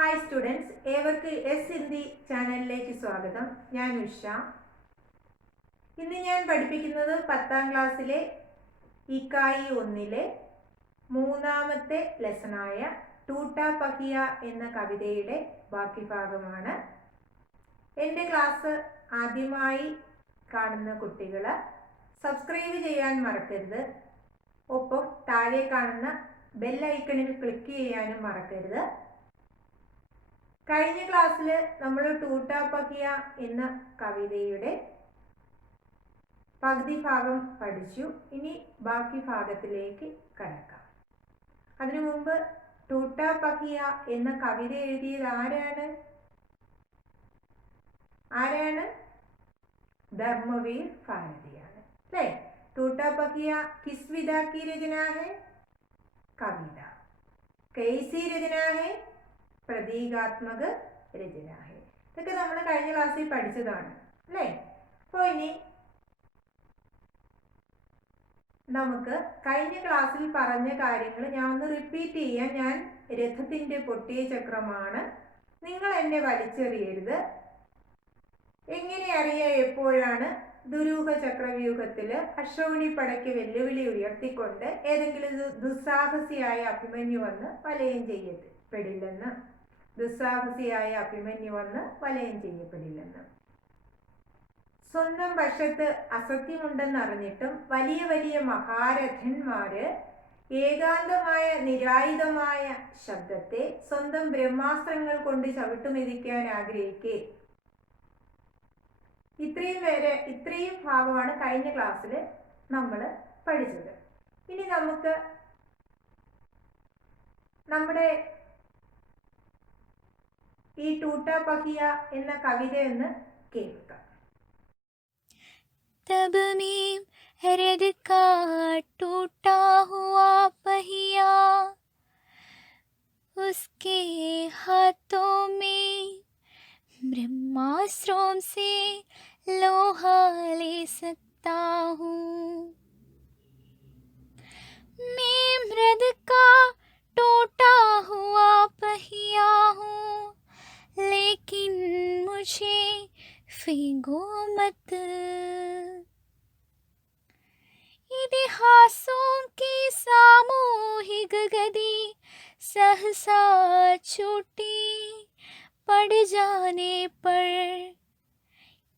Hi students, ഏവർക്ക് S Hindi ചാനലിലേക്ക് സ്വാഗതം. ഞാൻ ഉഷ. ഇന്ന് ഞാൻ പഠിപ്പിക്കുന്നത് 10ാം ക്ലാസ്സിലെ ഇക്കായി 1-ലെ മൂന്നാമത്തെ ലെസണായ ടൂട്ടാ പഹിയ എന്ന കവിതയുടെ ബാക്കി ഭാഗമാണ്. എൻ്റെ ക്ലാസ് ആദ്യമായി കാണുന്ന കുട്ടികൾ സബ്സ്ക്രൈബ് ചെയ്യാൻ മറക്കരുത്. ഒപ്പം താഴെ കാണുന്ന ബെൽ ഐക്കണിൽ ക്ലിക്ക് ചെയ്യാനും മറക്കരുത്. കഴിഞ്ഞ ക്ലാസ്സിൽ നമ്മൾ ടൂട്ടാ പഹിയ എന്ന കവിതയുടെ പകുതി ഭാഗം പഠിച്ചു. ഇനി ബാക്കി ഭാഗത്തിലേക്ക് കടക്കാം. അതിനു മുമ്പ് ടൂട്ടാ പഹിയ എന്ന കവിത എഴുതിയത് ആരാണ്? ധർമ്മവീർ ഭാരതിയാണ്, അല്ലേ? टूटा पखिया किस विधा की रचना है? कविता. कैसी रचना है? പ്രതീകാത്മക രചന. ഇതൊക്കെ നമ്മൾ കഴിഞ്ഞ ക്ലാസ്സിൽ പഠിച്ചതാണ്, അല്ലേ? അപ്പോൾ ഇനി നമുക്ക് കഴിഞ്ഞ ക്ലാസ്സിൽ പറഞ്ഞ കാര്യങ്ങൾ ഞാൻ ഒന്ന് റിപ്പീറ്റ് ചെയ്യാം. ഞാൻ രഥത്തിന്റെ പൊട്ടിയ ചക്രമാണ്, നിങ്ങൾ എന്നെ വലിച്ചെറിയരുത്. എങ്ങനെ അറിയാം എപ്പോഴാണ് ദുരൂഹ ചക്രവ്യൂഹത്തിൽ അശ്വനി പടയ്ക്ക് വെല്ലുവിളി ഉയർത്തിക്കൊണ്ട് ഏതെങ്കിലും ദുസ്സാഹസിയായ അഭിമന്യു വന്ന് വലയം ചെയ്യപ്പെടില്ലെന്ന്? സ്വന്തം പക്ഷത്ത് അസത്യമുണ്ടെന്നറിഞ്ഞിട്ടും വലിയ വലിയ മഹാരഥന്മാര് ഏകാന്തമായ നിരായുധമായ ശബ്ദത്തെ സ്വന്തം ബ്രഹ്മാസ്ത്രങ്ങൾ കൊണ്ട് ചവിട്ടുമെതിക്കാൻ ആഗ്രഹിക്കേ. ഇത്രയും ഭാഗമാണ് കഴിഞ്ഞ ക്ലാസ്സിൽ നമ്മൾ പഠിച്ചത്. ഇനി നമുക്ക് നമ്മുടെ ഈ ടൂട്ടാ പഹിയ എന്ന കവിത ഒന്ന് കേൾക്കാം. तब में हृद का टूटा हुआ पहिया, उसके हाथों में ब्रह्मास्त्रों से लोहा ले सकता हूँ. मैं मृद का टूटा हुआ पहिया हूँ, लेकिन मुझे फेंको मत. इतिहासों की सामूहिक गति सहसा छूटी पड़ जाने पर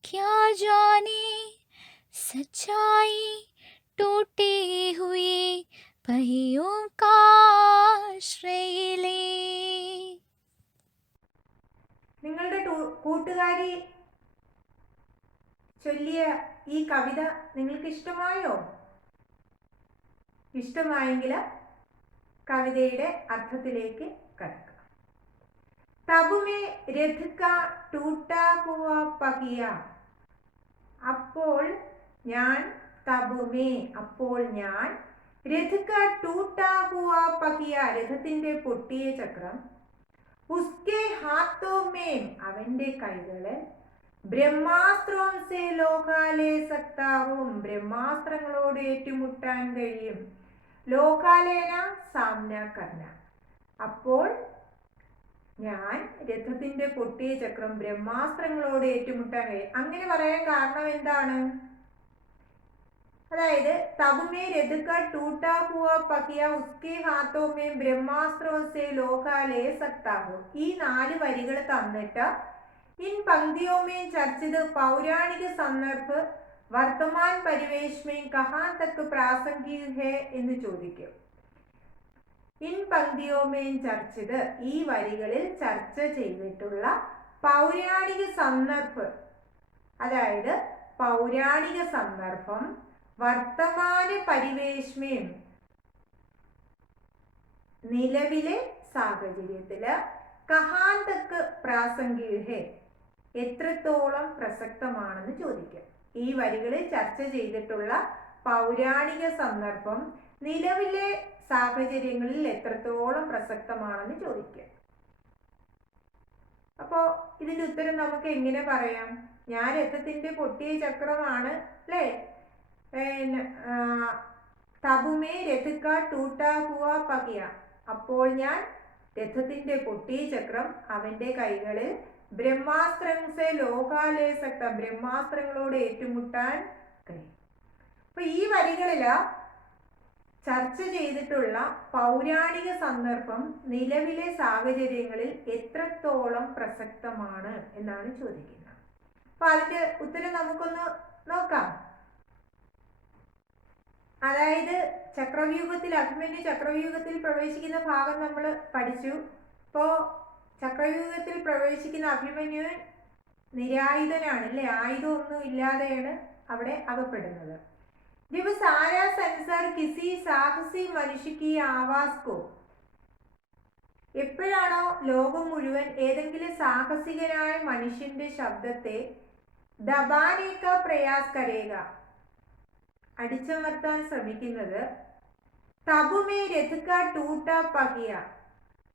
क्या जाने सच्चाई टूटे हुए पहियों का आश्रय ले. നിങ്ങളുടെ കൂട്ടുകാരി ചൊല്ലിയ ഈ കവിത നിങ്ങൾക്ക് ഇഷ്ടമായോ? ഇഷ്ടമായെങ്കിൽ കവിതയുടെ അർത്ഥത്തിലേക്ക് കടക്കാം. തബുമേ രഥ കാ ടൂട്ടാ ഹുവാ പഹിയ. അപ്പോൾ ഞാൻ രഥ കാ ടൂട്ടാ ഹുവാ പഹിയ, രഥത്തിന്റെ പൊട്ടിയ ചക്രം, ഉസ്കെ ഹാത്തോ മേം, അവന്റെ കൈകള്, ബ്രഹ്മാസ്ത്രോം സേ ലോഹാ ലേ സക്താ ഹൂം, ബ്രഹ്മാസ്ത്രങ്ങളോട് ഏറ്റുമുട്ടാൻ കഴിയും. ലോകാലേന സാമ്ന കർണ. അപ്പോൾ ഞാൻ രഥത്തിന്റെ പൊട്ടിയ ചക്രം ബ്രഹ്മാസ്ത്രങ്ങളോട് ഏറ്റുമുട്ടാൻ കഴിയും. അങ്ങനെ പറയാൻ കാരണം എന്താണ്? അതായത് തബുമേ രഥ കാ ടൂട്ടാ ഹുവാ പഹിയ ഉസ്കെ ഹാത്തോ മേ ബ്രഹ്മാസ്ത്രോം സേ ലോഹാ ലേ സക്താ ഹൂം. ഈ 4 വരികൾ തന്നിട്ട് इन पंक्तियों में चर्चित पौराणिक संदर्भ वर्तमान परिवेश में कहाँ तक प्रासंगिक है എന്ന് ചോദിക്കും. ഇൻ പങ്ക്തിയോമേൻ ചർച്ചിത്, ഈ വരികളിൽ ചർച്ച ചെയ്തിട്ടുള്ള പൗരാണിക സന്ദർഭം, അതായത് പൗരാണിക സന്ദർഭം വർത്തമാന പരിവേഷ്മയും, നിലവിലെ സാഹചര്യത്തില് കഹാൻ തക്ക് പ്രാസംഗിക, എത്രത്തോളം പ്രസക്തമാണെന്ന് ചോദിക്കാം. ഈ വരികളിൽ ചർച്ച ചെയ്തിട്ടുള്ള പൗരാണിക സന്ദർഭം നിലവിലെ സാഹചര്യങ്ങളിൽ എത്രത്തോളം പ്രസക്തമാണെന്ന് ചോദിക്കാം. അപ്പോൾ ഇതിന്റെ ഉത്തരം നമുക്ക് എങ്ങനെ പറയാം? ഞാൻ രഥത്തിന്റെ പൊട്ടിയ ചക്രമാണ്, അല്ലേ? തബുമേ രഥ കാ ടൂട്ടാ ഹുവാ പഹിയ, അപ്പോൾ ഞാൻ രഥത്തിന്റെ പൊട്ടിയ ചക്രം അവന്റെ കൈകളിൽ ബ്രഹ്മാസ്ത്രംസെ ലോകാലയ സക്ത, ബ്രഹ്മാസ്ത്രങ്ങളോട് ഏറ്റുമുട്ടാൻ കഴിയും. അപ്പൊ ഈ വരികളില് ചർച്ച ചെയ്തിട്ടുള്ള പൗരാണിക സന്ദർഭം നിലവിലെ സാഹചര്യങ്ങളിൽ എത്രത്തോളം പ്രസക്തമാണ് എന്നാണ് ചോദിക്കുന്നത്. അപ്പൊ അതിന്റെ ഉത്തരം നമുക്കൊന്ന് നോക്കാം. അതായത് അഭിമന്യു ചക്രവ്യൂഹത്തിൽ പ്രവേശിക്കുന്ന ഭാഗം നമ്മൾ പഠിച്ചു. ഇപ്പോ ചക്രവ്യൂഹത്തിൽ പ്രവേശിക്കുന്ന അഭിമന്യു നിരായുധനാണ് അല്ലെ, ആയുധമൊന്നും ഇല്ലാതെയാണ് അവിടെ അകപ്പെടുന്നത്. जब सारा संसार किसी साहसी मनुष्य की आवाज को, എപ്പോഴാണോ ലോകം മുഴുവൻ ഏതെങ്കിലും സാഹസികനായ മനുഷ്യന്റെ ശബ്ദത്തെ ദബാനേക്ക പ്രയാസ് കരേക, അടിച്ചമർത്താൻ ശ്രമിക്കുന്നത്, തബുമേ രഥക ടൂട്ട പകിയ,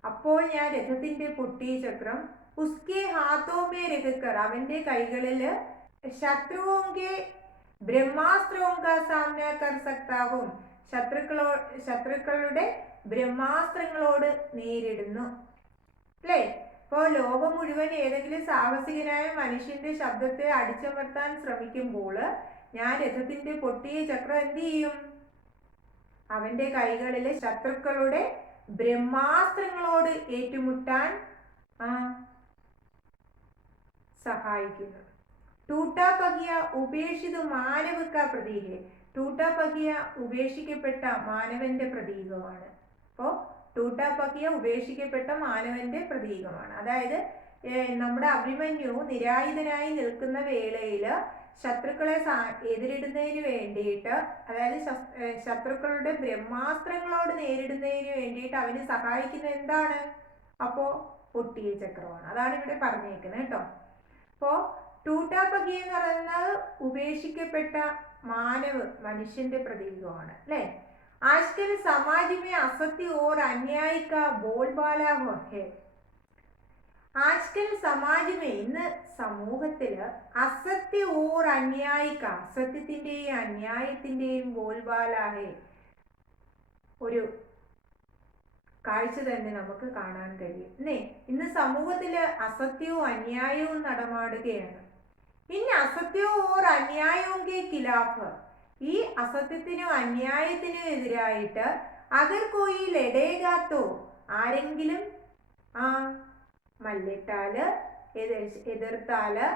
അപ്പോൾ ഞാൻ രഥത്തിന്റെ പൊട്ടിയ ചക്രം, ഉസ്കെ ഹാത്തോമേ രഹക്കർ, അവന്റെ കൈകളിൽ ശത്രുവോങ്കെ ബ്രഹ്മാസ്ത്രവും കാ സാമ്ന കർ സക്താവും, ശത്രുക്കളുടെ ബ്രഹ്മാസ്ത്രങ്ങളോട് നേരിടുന്നു അല്ലേ. ഇപ്പോൾ ലോകം മുഴുവൻ ഏതെങ്കിലും സാഹസികനായ മനുഷ്യന്റെ ശബ്ദത്തെ അടിച്ചമർത്താൻ ശ്രമിക്കുമ്പോൾ ഞാൻ രഥത്തിന്റെ പൊട്ടിയ ചക്രം എന്ത് ചെയ്യും, അവന്റെ കൈകളിലെ ശത്രുക്കളുടെ ബ്രഹ്മാസ്ത്രങ്ങളോട് ഏറ്റുമുട്ടാൻ സഹായിക്കുന്നു. ടൂട്ടാ പകിയ ഉപേക്ഷിത മാനവക പ്രതീക, ടൂട്ടാ പകിയ ഉപേക്ഷിക്കപ്പെട്ട മാനവന്റെ പ്രതീകമാണ്. അപ്പോൾ ടൂട്ടാ പകിയ ഉപേക്ഷിക്കപ്പെട്ട മാനവന്റെ പ്രതീകമാണ്. അതായത് നമ്മുടെ അഭിമന്യു നിരായുധനായി നിൽക്കുന്ന വേളയിൽ ശത്രുക്കളെ എതിരിടുന്നതിന് വേണ്ടിയിട്ട്, അതായത് ശത്രുക്കളുടെ ബ്രഹ്മാസ്ത്രങ്ങളോട് നേരിടുന്നതിന് വേണ്ടിയിട്ട് അവന് സഹായിക്കുന്ന എന്താണ്, അപ്പോൾ പൊട്ടിയ ചക്രമാണ്. അതാണ് ഇവിടെ പറഞ്ഞേക്കുന്നത് കേട്ടോ. അപ്പോൾ ടൂട്ടാ പകിയ എന്ന് പറയുന്നത് ഉപേക്ഷിക്കപ്പെട്ട മനുഷ്യന്റെ പ്രതീകമാണ് അല്ലേ. ആജ്കൽ സമാജ് മേ അസത്യ ഓർ അന്യായ കാ ബോൾബാല ഹെ, ആജ്കൽ സമാജ് മേ, ഇന്ന് സമൂഹത്തില് അസത്യ ഓർ അന്യായ കാ, അസത്യത്തിന്റെയും അന്യായത്തിന്റെയും ബോൾബാല ഹെ, ഒരു കാഴ്ച തന്നെ നമുക്ക് കാണാൻ കഴിയും അല്ലേ. ഇന്ന് സമൂഹത്തില് അസത്യവും അന്യായവും നടമാടുകയാണ്. ഇനി അസത്യവും ഓർ അന്യായവും കെ ഖിലാഫ്, ഈ അസത്യത്തിനും അന്യായത്തിനും എതിരായിട്ട് അഗർ കോയി ലഡേഗാത്തോ, ആരെങ്കിലും മല്ലിട്ടാല് എതിർത്താല്,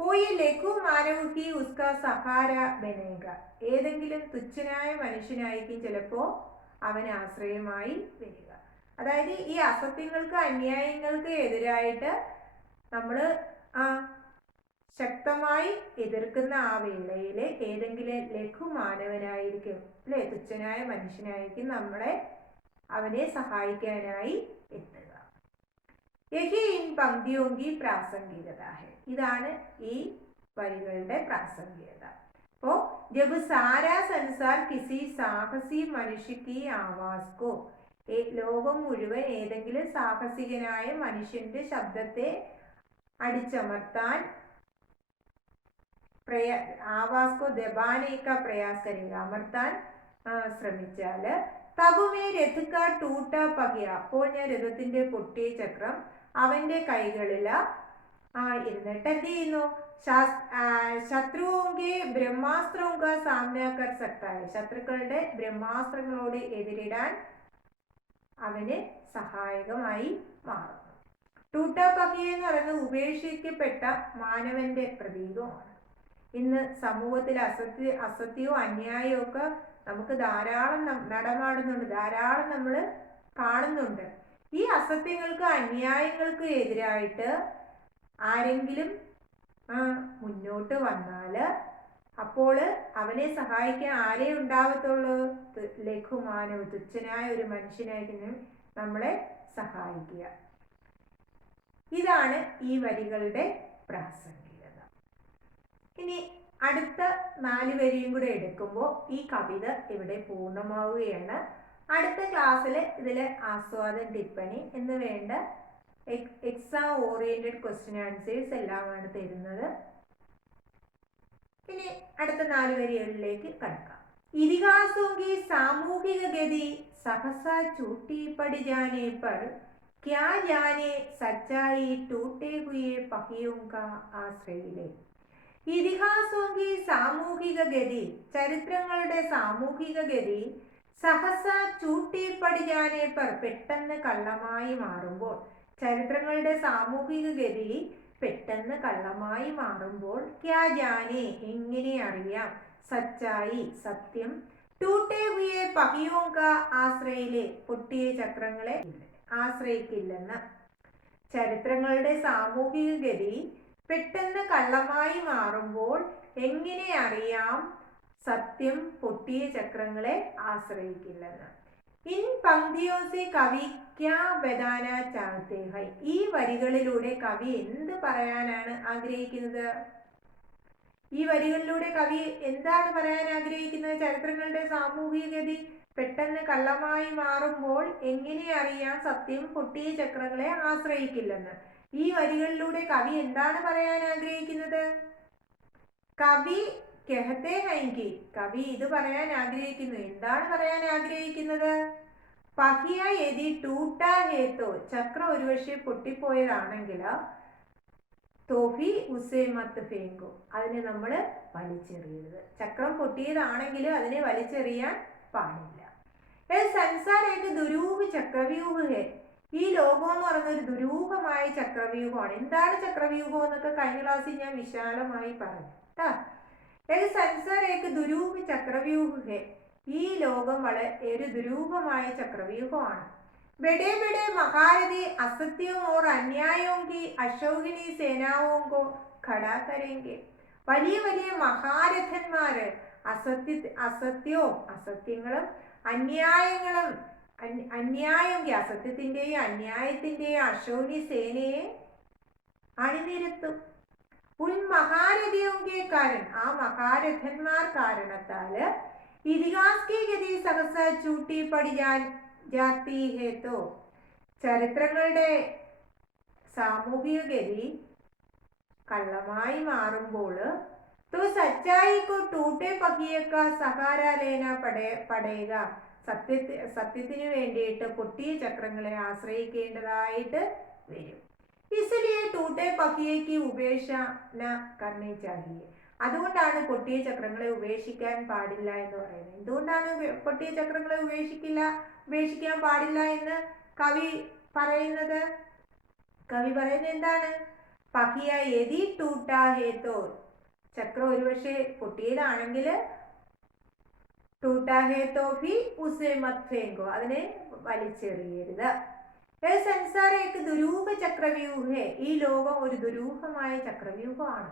കോയി ലഘു മാനവുക്കി ഉസ്ക സഹാര ബനേഗ, ഏതെങ്കിലും തുച്ഛനായ മനുഷ്യനായിരിക്കും ചിലപ്പോ അവന് ആശ്രയമായി വരിക. അതായത് ഈ അസത്യങ്ങൾക്ക് അന്യായങ്ങൾക്ക് എതിരായിട്ട് നമ്മൾ ശക്തമായി എതിർക്കുന്ന ആ വേളയിൽ ഏതെങ്കിലും ലഘുമാനവനായിരിക്കും അല്ലെ, തുച്ഛനായ മനുഷ്യനായിരിക്കും അവനെ സഹായിക്കാനായി എത്തുക. യഹി ഇൻ പങ്ക്തിയോങ്കി പ്രാസംഗികത ഹെ, ഇതാണ് ഈ വരികളുടെ പ്രാസംഗികത. അപ്പോൾ ജബ് സാരാ സംസാർ കിസി സാഹസി മനുഷ്യക്ക് ആവാസ് കോ, ലോകം മുഴുവൻ ഏതെങ്കിലും സാഹസികനായ മനുഷ്യന്റെ ശബ്ദത്തെ അടിച്ചമർത്താൻ ആവാസ്കോ ദബാനേക്ക പ്രയാസ് കരേഗ, അമർത്താൻ ശ്രമിച്ചാല്, തബുമേ രഥക ടൂട്ട പകിയ, അപ്പോൾ ഞാൻ രഥത്തിന്റെ പൊട്ടിയ ചക്രം അവന്റെ കൈകളിൽ ഇരുന്നിട്ട് എന്ത് ചെയ്യുന്നു, ശത്രുവോങ്കെ ബ്രഹ്മാസ്ത്രവുങ്ക സാമ്യാക്കർ സക്തായ, ശത്രുക്കളുടെ ബ്രഹ്മാസ്ത്രങ്ങളോട് എതിരിടാൻ അവന് സഹായകമായി മാറുന്നു. ടൂട്ടാ പകിയ എന്ന് പറയുന്നത് ഉപേക്ഷിക്കപ്പെട്ട മാനവന്റെ പ്രതീകമാണ്. ഇന്ന് സമൂഹത്തിൽ അസത്യവും അന്യായവും ഒക്കെ നമുക്ക് ധാരാളം നടമാടുന്നുണ്ട്, ധാരാളം നമ്മൾ കാണുന്നുണ്ട്. ഈ അസത്യങ്ങൾക്ക് അന്യായങ്ങൾക്ക് എതിരായിട്ട് ആരെങ്കിലും മുന്നോട്ട് വന്നാൽ അപ്പോൾ അവനെ സഹായിക്കാൻ ആരേ ഉണ്ടാവത്തുള്ളൂ, ലഘുമാനവ്, തുച്ഛനായ ഒരു മനുഷ്യനായിരിക്കും നമ്മളെ സഹായിക്കുക. ഇതാണ് ഈ വരികളുടെ പ്രാസംഗികത. ഇനി അടുത്ത 4 വരിയും കൂടെ എടുക്കുമ്പോൾ ഈ കവിത ഇവിടെ പൂർണ്ണമാവുകയാണ്. അടുത്ത ക്ലാസ്സിൽ ഇതിൽ ആസ്വാദൻ ടിപ്പണി എന്ന് വേണ്ട എക്സാം ഓറിയന്റഡ് ക്വസ്റ്റ്യൻ ആൻസേഴ്സ് എല്ലാമാണ് തരുന്നത്. ഇനി അടുത്ത 4 വരികളിലേക്ക് കടക്കാം. ഇതിഹാസോं की सामूहिक गति सहसा छूटी पड़ जाने पर क्या जाने सच्चाई टूटे हुए पहियों का ആശ്രയിലെ. ഇതിഹാസോങ്കി സാമൂഹിക ഗതി, ചരിത്രങ്ങളുടെ സാമൂഹിക ഗതി സഹസ ചൂട്ടിപ്പടിജാനെ പർ പെട്ടെന്ന് കള്ളമായി മാറുമ്പോൾ, ചരിത്രങ്ങളുടെ സാമൂഹിക ഗതി പെട്ടെന്ന് കള്ളമായി മാറുമ്പോൾ, ക്യാ ജാനെ എങ്ങനെ അറിയാം, സച്ചായി സത്യം, ടൂട്ടേ ഹുയെ पहियों का ആശ്രയിലെ പൊട്ടിയ ചക്രങ്ങളെ ആശ്രയിക്കില്ലെന്ന്. ചരിത്രങ്ങളുടെ സാമൂഹിക ഗതി പെട്ടെന്ന് കള്ളമായി മാറുമ്പോൾ എങ്ങനെ അറിയാം സത്യം പൊട്ടിയ ചക്രങ്ങളെ ആശ്രയിക്കില്ലെന്ന്. ഇൻ പങ്ക്തിയോ സെ കവി ക്യാ ബതാന ചാഹത്തെ ഹൈ. ഈ വരികളിലൂടെ കവി എന്ത് പറയാനാണ് ആഗ്രഹിക്കുന്നത്? ഈ വരികളിലൂടെ കവി എന്താണ് പറയാൻ ആഗ്രഹിക്കുന്നത്? ചരിത്രങ്ങളുടെ സാമൂഹിക ഗതി പെട്ടെന്ന് കള്ളമായി മാറുമ്പോൾ എങ്ങനെ അറിയാം സത്യം പൊട്ടിയ ചക്രങ്ങളെ ആശ്രയിക്കില്ലെന്ന്. ഈ വരികളിലൂടെ കവി എന്താണ് പറയാൻ ആഗ്രഹിക്കുന്നത്? കവി കഹത്തെ ഹൈങ്കി, കവി ഇത് പറയാൻ ആഗ്രഹിക്കുന്നു. എന്താണ് പറയാൻ ആഗ്രഹിക്കുന്നത്? പഹിയ യദി ടൂട്ടാ ഹേത്തോ, ചക്രം ഒരുപക്ഷെ പൊട്ടിപ്പോയതാണെങ്കിൽ, തോഫി ഉസേ മത്ത് ഫേങ്കോ, അതിനെ നമ്മൾ വലിച്ചെറിയരുത്. ചക്രം പൊട്ടിയതാണെങ്കിൽ അതിനെ വലിച്ചെറിയാൻ പാടില്ല. സംസാരേക്ക് ദുരൂഹ ചക്രവ്യൂഹ ഹേ. ഈ ലോകം എന്ന് പറയുന്ന ഒരു ദുരൂഹമായ ചക്രവ്യൂഹമാണ്. എന്താണ് ചക്രവ്യൂഹം എന്നൊക്കെ കഴിഞ്ഞ ക്ലാസ്സിൽ ഞാൻ വിശാലമായി പറഞ്ഞു. സംസാരേക്ക് ദുരൂഹ ചക്രവ്യൂഹ ഹേ. ഈ ലോകം വളരെ ഒരു ദുരൂഹമായ ചക്രവ്യൂഹമാണ്. बड़े बड़े महारथी असत्यों और अन्यायों की अशोकिनी सेनाओं को खड़ा करेंगे. വലിയ വലിയ മഹാരഥന്മാർ അസത്യങ്ങളും അന്യായങ്ങളും അസത്യത്തിന്റെയും അന്യായത്തിന്റെയും അശോകി സേനയെ അണിനിരത്തും. ഉൻ മഹാരഥിയോങ്കെ കാരണം, ആ മഹാരഥന്മാർ കാരണത്താൽ ഇതിഹാസ് കി ഗതി സഹസ ചൂട്ടി പടിയാൻ ജാതി ഹേതോ, ചരിത്രങ്ങളുടെ സാമൂഹിക ഗതി കള്ളമായി മാറുമ്പോൾ, तो सच्चाई को टूटे पहिये का सहारा लेना पड़ेगा. സത്യത്തിന് വേണ്ടിയിട്ട് പൊട്ടിയ ചക്രങ്ങളെ ആശ്രയിക്കേണ്ടതായിട്ട് വരും. इसलिए टूटे पहिये की उपेक्षा न करनी चाहिए. അതുകൊണ്ടാണ് പൊട്ടിയ ചക്രങ്ങളെ ഉപേക്ഷിക്കാൻ പാടില്ല എന്ന് പറയുന്നത്. എന്തുകൊണ്ടാണ് പൊട്ടിയ ചക്രങ്ങളെ ഉപേക്ഷിക്കാൻ പാടില്ല എന്ന് കവി പറയുന്നത്? കവി പറയുന്നത് എന്താണ്? പഹിയ യദി ടൂട്ടാ ഹേതോ, ചക്രം ഒരുപക്ഷെ പൊട്ടിയതാണെങ്കിൽ, ടൂട്ടാ ഹേതോ ഭി ഉസേ മത് ഫേങ്കോ, അതിനെ വലിച്ചെറിയരുത്. സംസാരേക്ക് ദുരൂഹ ചക്രവ്യൂഹേ. ഈ ലോകം ഒരു ദുരൂഹമായ ചക്രവ്യൂഹമാണ്.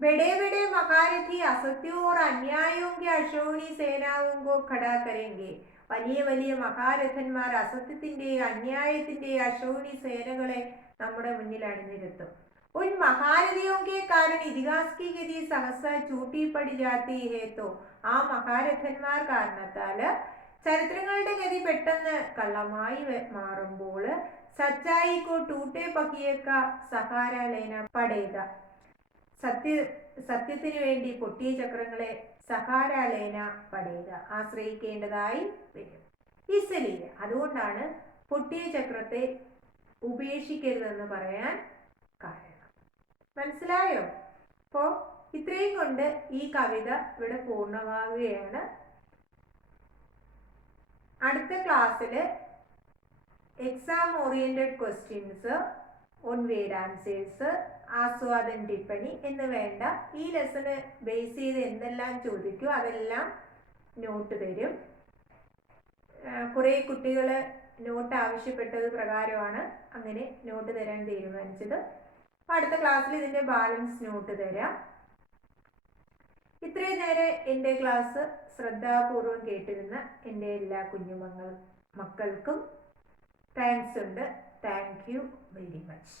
बड़े बड़े महारथी असत्यों और अन्यायों के अशोणी सेनाओं को खड़ा करेंगे. വലിയ വലിയ മഹാരഥന്മാർ അസത്യത്തിന്റെയും അന്യായത്തിന്റെയും അശോണി സേനകളെ നമ്മുടെ മുന്നിൽ അണിനിരത്തും. ഉൻ മഹാരഥിയോं के कारण ഇതിഹാസ് की गति सहसा चूटी पड़ जाती है. तो ആ മഹാരഥന്മാർ കാരണത്താൽ ചരിത്രങ്ങളുടെ ഗതി പെട്ടെന്ന് കള്ളമായി മാറുമ്പോൾ, സച്ചായി കോ ടൂട്ടേ पहिये का सहारा लेना पड़ेगा. സത്യത്തിന് വേണ്ടി പൊട്ടിയ ചക്രങ്ങളെ സഹാരാലേന പടയുക, ആശ്രയിക്കേണ്ടതായി വരും. ഇസ്ലിയെ, അതുകൊണ്ടാണ് പൊട്ടിയ ചക്രത്തെ ഉപേക്ഷിക്കരുതെന്ന് പറയാൻ കാരണം. മനസ്സിലായോ? അപ്പോൾ ഇത്രയും കൊണ്ട് ഈ കവിത ഇവിടെ പൂർണ്ണമാകുകയാണ്. അടുത്ത ക്ലാസ്സിൽ exam oriented questions, one word answers, ആസ്വാദൻ ടിപ്പണി എന്ന് വേണ്ട ഈ ലെസണ് ബേസ് ചെയ്ത് എന്തെല്ലാം ചോദിക്കും അതെല്ലാം നോട്ട് തരും. കുറേ കുട്ടികൾ നോട്ട് ആവശ്യപ്പെട്ടത് പ്രകാരമാണ് അങ്ങനെ നോട്ട് തരാൻ തീരുമാനിച്ചത്. അപ്പോൾ അടുത്ത ക്ലാസ്സിൽ ഇതിൻ്റെ ബാലൻസ് നോട്ട് തരാം. ഇത്രയും നേരം എൻ്റെ ക്ലാസ് ശ്രദ്ധാപൂർവം കേട്ടിരുന്ന എൻ്റെ എല്ലാ മക്കൾക്കും താങ്ക്സ് ഉണ്ട്. Thank you very much.